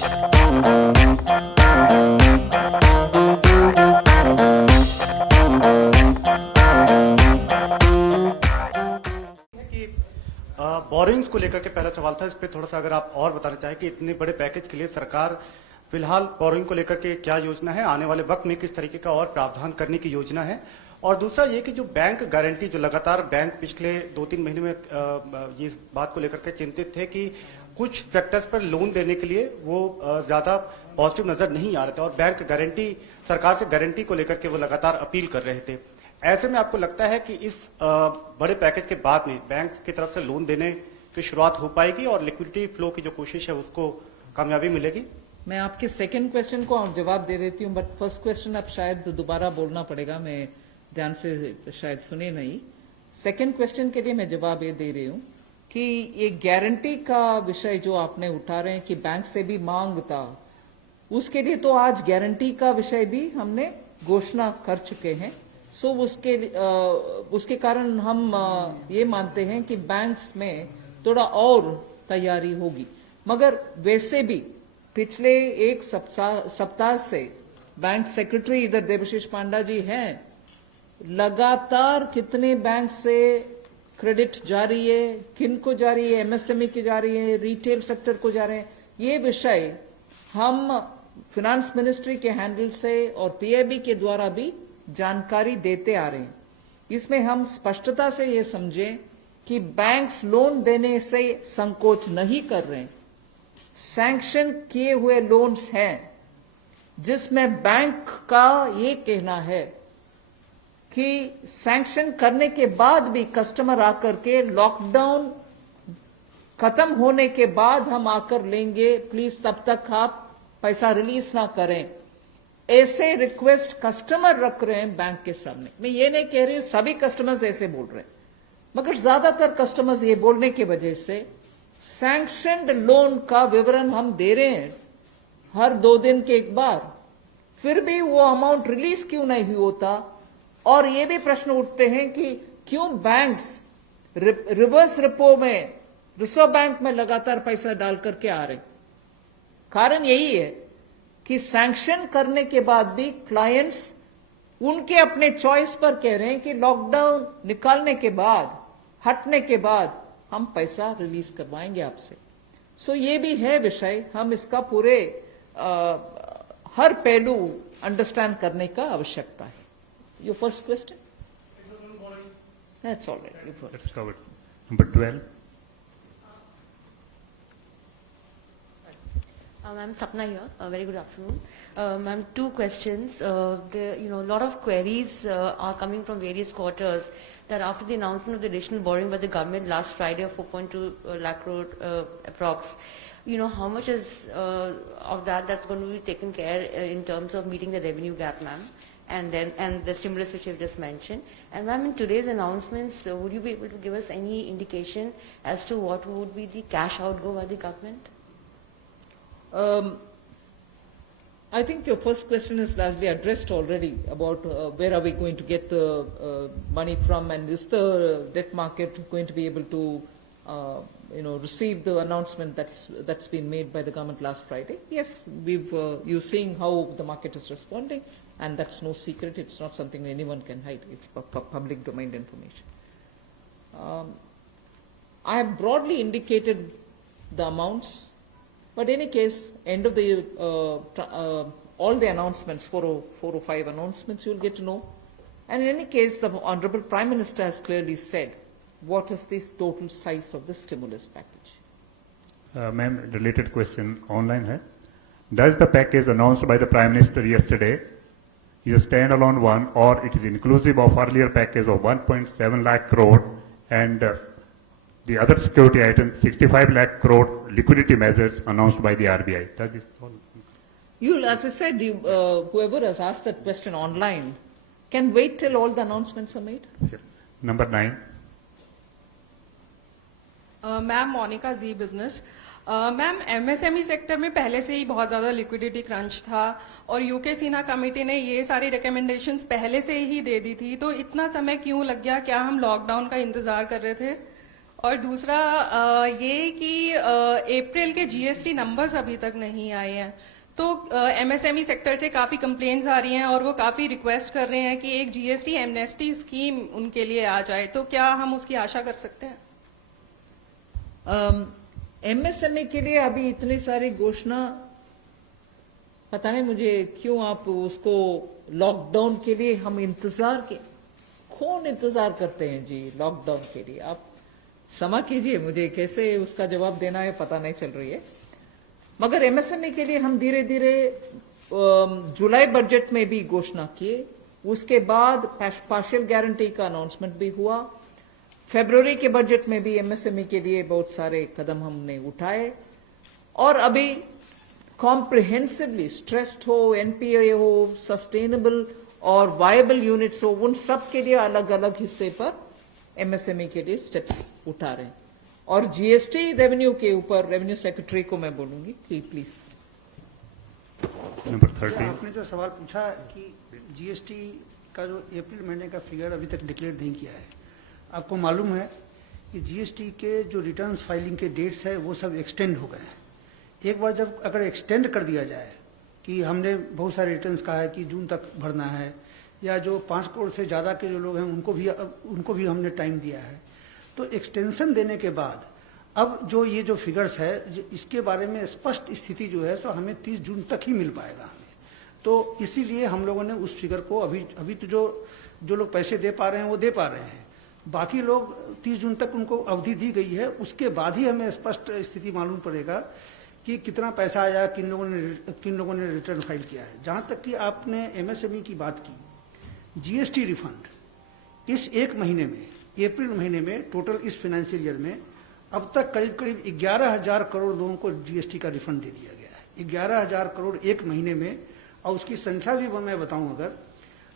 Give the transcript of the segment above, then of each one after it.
Borings को लेकर के पहला सवाल था, इस पे थोड़ा सा अगर आप और बताना चाहें कि इतने बड़े पैकेज के लिए सरकार फिलहाल बोरिंग को लेकर के क्या योजना है, आने वाले वक्त में किस तरीके का और प्रावधान करने की योजना है। और दूसरा ये कि जो बैंक गारंटी, जो लगातार बैंक पिछले 2-3 महीने में ये इस बात को लेकर के चिंतित थे कि कुछ सेक्टर्स पर लोन देने के लिए वो ज्यादा पॉजिटिव नजर नहीं आ रहे थे और बैंक गारंटी, सरकार से गारंटी को लेकर के वो लगातार अपील कर रहे थे। ऐसे में आपको लगता है कि इस बड़े पैकेज के बाद में बैंक की तरफ से लोन देने की शुरुआत हो पाएगी और लिक्विडिटी फ्लो की जो कोशिश है उसको कामयाबी मिलेगी? मैं आपके सेकंड क्वेश्चन को जवाब दे देती हूँ, बट फर्स्ट क्वेश्चन अब शायद दोबारा बोलना पड़ेगा, मैं ध्यान से शायद सुने नहीं। सेकंड क्वेश्चन के लिए मैं जवाब ये दे रही हूँ कि ये गारंटी का विषय जो आपने उठा रहे हैं कि बैंक से भी मांग था, उसके लिए तो आज गारंटी का विषय भी हमने घोषणा कर चुके हैं। सो उसके कारण हम ये मानते हैं कि बैंक्स में थोड़ा और तैयारी होगी। मगर वैसे भी पिछले एक सप्ताह से बैंक सेक्रेटरी इधर देवाशीष पांडा जी हैं, लगातार कितने बैंक से क्रेडिट जारी है, किन को जारी है, एमएसएमई की जा रही है, रिटेल सेक्टर को जा रहे हैं, ये विषय हम फिनेंस मिनिस्ट्री के हैंडल से और पीआईबी के द्वारा भी जानकारी देते आ रहे हैं। इसमें हम स्पष्टता से ये समझें कि बैंक्स लोन देने से संकोच नहीं कर रहे हैं। सैंक्शन किए हुए लोन्स हैं जिसमें बैंक का ये कहना है कि सैंक्शन करने के बाद भी कस्टमर आकर के लॉकडाउन खत्म होने के बाद हम आकर लेंगे, प्लीज तब तक आप पैसा रिलीज ना करें। ऐसे रिक्वेस्ट कस्टमर रख रहे हैं बैंक के सामने। मैं ये नहीं कह रही हूं सभी कस्टमर्स ऐसे बोल रहे हैं, मगर ज्यादातर कस्टमर्स ये बोलने की वजह से सैंक्शनड लोन का विवरण हम दे रहे हैं हर 2 दिन के एक बार, फिर भी वो अमाउंट रिलीज क्यों नहीं होता। और ये भी प्रश्न उठते हैं कि क्यों बैंक्स रिवर्स रिपो में, रिजर्व बैंक में लगातार पैसा डाल करके आ रहे। कारण यही है कि सैंक्शन करने के बाद भी क्लाइंट्स उनके अपने चॉइस पर कह रहे हैं कि लॉकडाउन निकालने के बाद, हटने के बाद हम पैसा रिलीज करवाएंगे आपसे। सो ये भी है विषय, हम इसका पूरे हर पहलू अंडरस्टैंड करने का आवश्यकता है। Your first question, that's alright, That's covered. Number 12. I'm Sapna here. Very good afternoon. Ma'am, 2 questions. A lot of queries are coming from various quarters that after the announcement of the additional borrowing by the government last Friday of 4.2 lakh crore approx, how much is of that's going to be taken care in terms of meeting the revenue gap, ma'am? And the stimulus which you've just mentioned. And ma'am, in today's announcements, would you be able to give us any indication as to what would be the cash outgo by the government? I think your first question is largely addressed already about where are we going to get the money from, and is the debt market going to be able to receive the announcement that's been made by the government last Friday. Yes, you're seeing how the market is responding, and that's no secret. It's not something anyone can hide. It's public domain information. I have broadly indicated the amounts. But in any case, end of the all the announcements, 4 or 5 announcements, you'll get to know. And in any case, the Honorable Prime Minister has clearly said what is the total size of the stimulus package. Ma'am, related question online hai. Does the package announced by the Prime Minister yesterday is a standalone one, or it is inclusive of earlier package of 1.7 lakh crore and the other security item 65 lakh crore liquidity measures announced by the RBI? Does this all? As I said, whoever has asked that question online can wait till all the announcements are made. Sure. Number 9. Ma'am, Monika ji business. Ma'am, MSME sector में पहले से ही बहुत ज्यादा liquidity crunch था और UK सीना committee ने ये सारी रिकमेंडेशंस पहले से ही दे दी थी, तो इतना समय क्यों लग गया? क्या हम लॉकडाउन का इंतजार कर रहे थे? और दूसरा ये कि अप्रैल के जीएसटी नंबर्स अभी तक नहीं आए हैं, तो एमएसएमई सेक्टर से काफी कंप्लेंट्स आ रही हैं और वो काफी रिक्वेस्ट कर रहे हैं कि एक जीएसटी एमनेस्टी स्कीम उनके लिए आ जाए, तो क्या हम उसकी आशा कर सकते हैं? एमएसएमई के लिए अभी इतनी सारी घोषणा, पता नहीं मुझे क्यों आप उसको लॉकडाउन के लिए हम इंतजार के, कौन इंतजार करते हैं जी लॉकडाउन के लिए? आप क्षमा कीजिए, मुझे कैसे उसका जवाब देना है पता नहीं चल रही है। मगर एमएसएमई के लिए हम धीरे धीरे जुलाई बजट में भी घोषणा किए, उसके बाद पार्शियल गारंटी का अनाउंसमेंट भी हुआ, फरवरी के बजट में भी एमएसएमई के लिए बहुत सारे कदम हमने उठाए, और अभी कॉम्प्रिहेंसिवली स्ट्रेस्ड हो, एनपीए हो, सस्टेनेबल और वायबल यूनिट्स हो, उन सब के लिए अलग अलग हिस्से पर एमएसएमई के लिए स्टेप्स उठा रहे हैं। और जीएसटी रेवेन्यू के ऊपर रेवेन्यू सेक्रेटरी को मैं बोलूंगी कि प्लीज। नंबर 13। आपने जो सवाल पूछा कि जीएसटी का जो अप्रैल महीने का फिगर अभी तक डिक्लेयर नहीं किया है, आपको मालूम है कि जीएसटी के जो रिटर्न्स फाइलिंग के डेट्स है वो सब एक्सटेंड हो गए हैं। एक बार जब अगर एक्सटेंड कर दिया जाए कि हमने बहुत सारे रिटर्न्स कहा है कि जून तक भरना है, या जो 5 करोड़ से ज़्यादा के जो लोग हैं उनको भी हमने टाइम दिया है, तो एक्सटेंशन देने के बाद अब जो ये जो फिगर्स है इसके बारे में स्पष्ट स्थिति जो है सो हमें 30 जून तक ही मिल पाएगा हमें। तो इसीलिए हम लोगों ने उस फिगर को अभी तो जो लोग पैसे दे पा रहे हैं वो दे पा रहे हैं, बाकी लोग 30 जून तक उनको अवधि दी गई है, उसके बाद ही हमें स्पष्ट स्थिति मालूम पड़ेगा कि कितना पैसा आया, किन लोगों ने रिटर्न फाइल किया है। जहां तक कि आपने एमएसएमई की बात की, जीएसटी रिफंड इस एक महीने में, अप्रैल महीने में टोटल इस फाइनेंशियल ईयर में अब तक करीब 11,000 करोड़ लोगों को जीएसटी का रिफंड दे दिया गया है। 11,000 करोड़ एक महीने में, और उसकी संख्या भी मैं बताऊं अगर,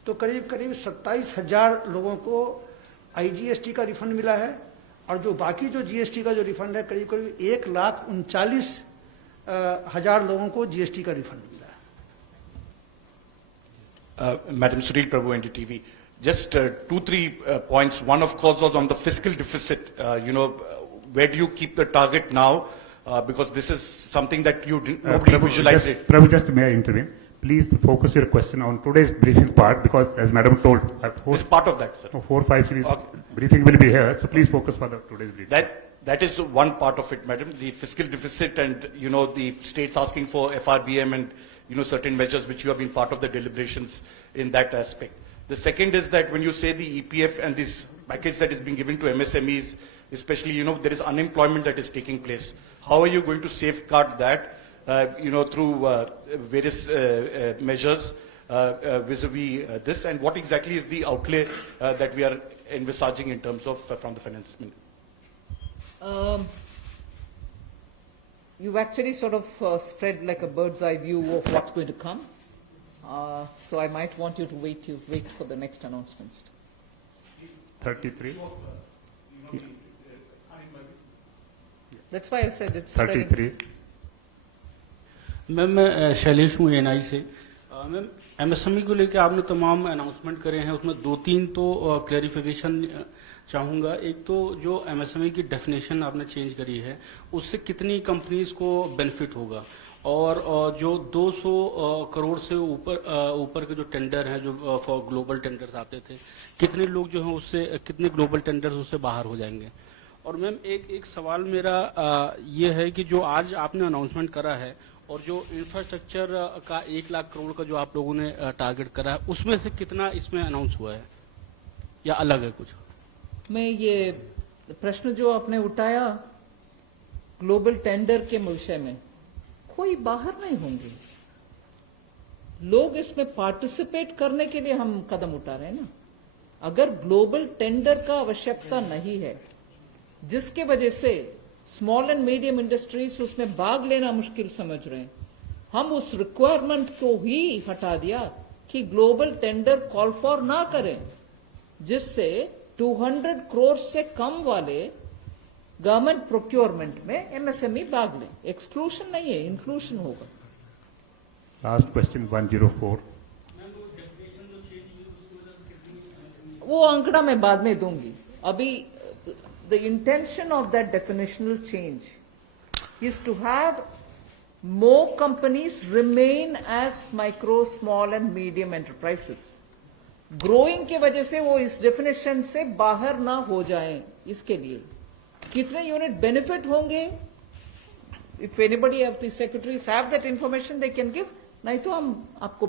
तो करीब 27,000 लोगों को आईजीएसटी का रिफंड मिला है, और जो बाकी जो जीएसटी का जो रिफंड है करीब 1,39,000 लोगों को जीएसटी का रिफंड मिला है। Madam Sunil Prabhu, NDTV. Just 2-3 points. One, of course, was on the fiscal deficit. Where do you keep the target now? Because this is something that nobody visualized it. Prabhu, just may I intervene? Please focus your question on today's briefing part, because as Madam told, It's part of that, sir. 4-5 series Okay. briefing will be here, so please focus for the today's briefing. That is one part of it, madam. The fiscal deficit and, the states asking for FRBM and, certain measures which you have been part of the deliberations in that aspect. The second is that when you say the EPF and this package that is being given to MSMEs, especially, there is unemployment that is taking place. How are you going to safeguard that, through various measures vis-a-vis this? And what exactly is the outlay that we are envisaging in terms of from the finance ministry? You've actually sort of spread like a bird's eye view of what's going to come. So I might want you to wait for the next announcements. 33. That's why I said it's spreading. 33. Ma'am मैं शैलेश हूँ NI से। Ma'am MSME को लेकर आपने तमाम announcement करे हैं, उसमें 2-3 तो क्लैरिफिकेशन चाहूँगा। एक तो जो एमएसएमई की डेफिनेशन आपने चेंज करी है, उससे कितनी कंपनीज को बेनिफिट होगा, और जो 200 करोड़ से ऊपर के जो टेंडर हैं, जो फॉर ग्लोबल टेंडर्स आते थे, कितने लोग जो हैं उससे, कितने ग्लोबल टेंडर्स उससे बाहर हो जाएंगे। और मैम एक सवाल मेरा ये है कि जो आज आपने अनाउंसमेंट करा है और जो इंफ्रास्ट्रक्चर का 1 लाख करोड़ का जो आप लोगों ने टारगेट करा है, उसमें से कितना इसमें अनाउंस हुआ है या अलग है कुछ? मैं ये प्रश्न जो आपने उठाया ग्लोबल टेंडर के विषय में, कोई बाहर नहीं होंगे लोग, इसमें पार्टिसिपेट करने के लिए हम कदम उठा रहे हैं ना। अगर ग्लोबल टेंडर का आवश्यकता नहीं है, जिसके वजह से स्मॉल एंड मीडियम इंडस्ट्रीज उसमें भाग लेना मुश्किल समझ रहे हैं, हम उस रिक्वायरमेंट को ही हटा दिया कि ग्लोबल टेंडर कॉल फॉर ना करें, जिससे 200 करोड़ से कम वाले गवर्नमेंट प्रोक्योरमेंट में एमएसएमई भाग ले। एक्सक्लूशन नहीं है, इंक्लूशन होगा। Last question 104. वो आंकड़ा मैं बाद में दूंगी। अभी the intention of that definitional change is to have more companies remain as micro, small and medium enterprises. Growing की वजह से वो इस डेफिनेशन से बाहर ना हो जाएं, इसके लिए कितने यूनिट बेनिफिट होंगे, if anybody of the secretaries have that information they can give, नहीं तो हम आपको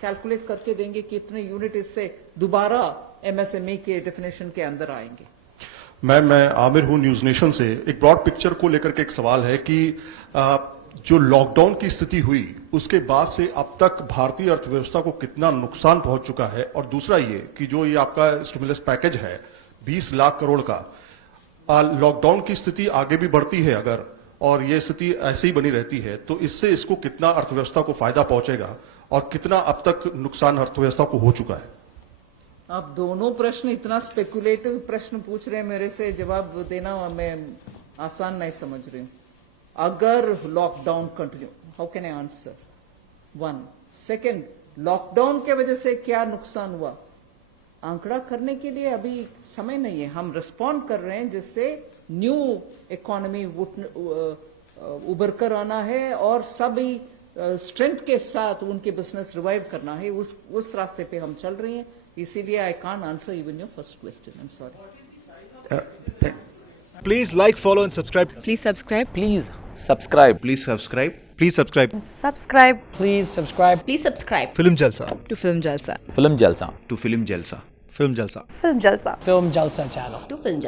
कैलकुलेट करके देंगे कितने यूनिट इससे दोबारा एमएसएमई के डेफिनेशन के अंदर आएंगे। मैम, मैं आमिर हूं न्यूज नेशन से। एक ब्रॉड पिक्चर को लेकर के एक सवाल है कि जो लॉकडाउन की स्थिति हुई उसके बाद से अब तक भारतीय अर्थव्यवस्था को कितना नुकसान पहुंच चुका है, और दूसरा ये कि जो ये आपका स्टिमुलस पैकेज है 20 लाख करोड़ का, लॉकडाउन की स्थिति आगे भी बढ़ती है अगर, और ये स्थिति ऐसे ही बनी रहती है, तो इससे इसको कितना अर्थव्यवस्था को फायदा पहुंचेगा और कितना अब तक नुकसान अर्थव्यवस्था को हो चुका है? आप दोनों प्रश्न इतना स्पेकुलेटिव प्रश्न पूछ रहे हैं, मेरे से जवाब देना मैं आसान नहीं समझ रही हूं। अगर lockdown continue, how can I answer? One second, lockdown के वजह से क्या नुकसान हुआ, आंकड़ा करने के लिए अभी समय नहीं है। हम रिस्पॉन्ड कर रहे हैं जिससे न्यू इकोनॉमी उभर कर आना है और सभी स्ट्रेंथ के साथ उनके बिजनेस रिवाइव करना है, उस रास्ते पे हम चल रहे हैं। इसीलिए I can't answer even your first question, I am sorry. Please like, follow and subscribe. Please subscribe. Please subscribe. Please subscribe. Please subscribe. Subscribe Please subscribe. Please subscribe Film Jalsa. to Film Jalsa. Film Jalsa. To Film Jalsa. Film Jalsa. Film Jalsa. Film Jalsa channel. To Film Jalsa.